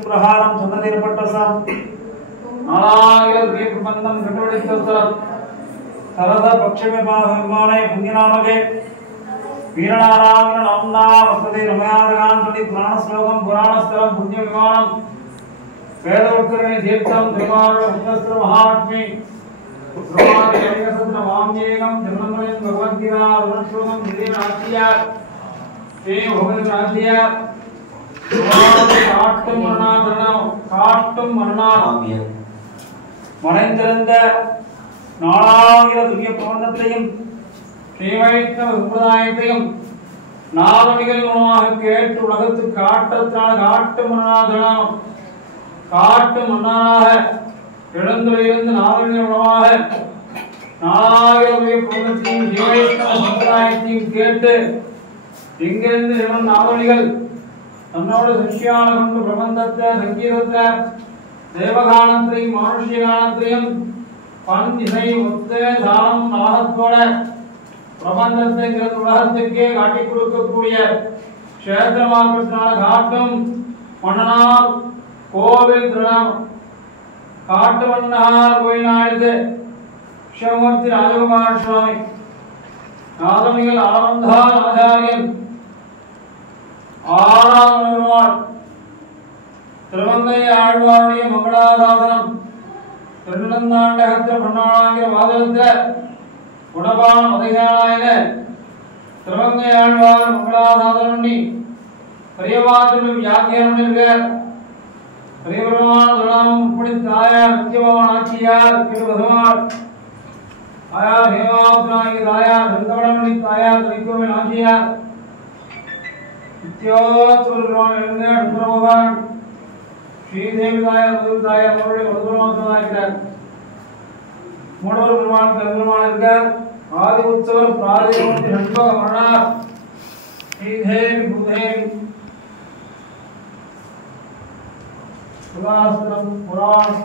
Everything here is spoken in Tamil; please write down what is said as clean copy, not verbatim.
प्रहारम चंद्रपट्टसम नारायण प्रबंधम घटवड़िस्तरम सरद पक्षमे विमाने पुण्यनामके वीरनारायण नामना वसते रमयादगांतनि पुराण श्लोकम पुराणस्तरम पुण्य विमानम वेदवत्तरणे दीप्तम त्रिमाण उत्तस्त्र महालक्ष्मी पुत्रमादि कविसत्र वामजेगम जन्ममयं भगवद्गीता ऋणश्लोकम विदेनास्या ते भगवद्गीता காட்டும் மரணாம் மறைந்திருந்த நாளாகிற துரிய பிரபந்தத்தையும் கேவைத்த சம்பிரதாயத்தையும் நாதமிகள் மூலமாக கேட்டு உலகத்து காட்டத்தால் காட்டு மரணாதனம் காட்டு மன்னாராக எழுந்துயிருந்து நாதமிகள் மூலமாக நாளாகிற துரிய பிரபந்தத்தையும் கேவைத்த சம்பிரதாயத்தையும் கேட்டு எங்கிருந்து இவன் நாதமிகள் தன்னோடு சிஷ்யான கொண்டு பிரபந்தத்தை சங்கீதத்தை தேவகானத்தையும் மானுஷ்யகானத்தையும் பண் இசை ஒத்த தானம் நாகத்தோட பிரபந்தத்தை உலகத்திற்கே காட்டிக் கொடுக்கக்கூடிய கஷேத்திரமார்க்கத்தினால காட்டும் மன்னனார் கோவில் திருநாம் காட்டு மன்னார் கோயிலாயுது சிவமூர்த்தி ராஜகுமார சுவாமி நாதமிகள் ஆனந்தார் ஆச்சாரியன் ஆறாம் பெருமாள் திருவங்கை ஆழ்வாருடைய மங்களாதாசனம் திருநந்தாண்டகத்திர பிரண்ணாங்கிற வாதகத்திர குணபான மதையானாயன திருவங்கை ஆழ்வார் மங்களாதாசனம் பண்ணி பெரியவாத்திரம் வியாக்கியானம் பண்ணிருக்கார். பெரியபெருமான திருநாமம் உட்படி தாயார் சத்தியபவன் ஆட்சியார் பெருபெருமாள் தாயார் ஹேமாவத்நாயகி தாயார் செந்தவடமணி தாயார் தைக்கோவில் ஆட்சியார் நித்யோத்சவம் எழுந்த பகவான் ஸ்ரீதேவிதாய மதுதாய அவருடைய மதுரமாக்கிறார். மூணவர் பெருமான் பெருமான் இருக்கார். ஆதி உற்சவர் பிராதிமூர்த்தி நண்பக மரணார் ஸ்ரீதேவி பூதேவி சுகாஸ்திரம் புராணம்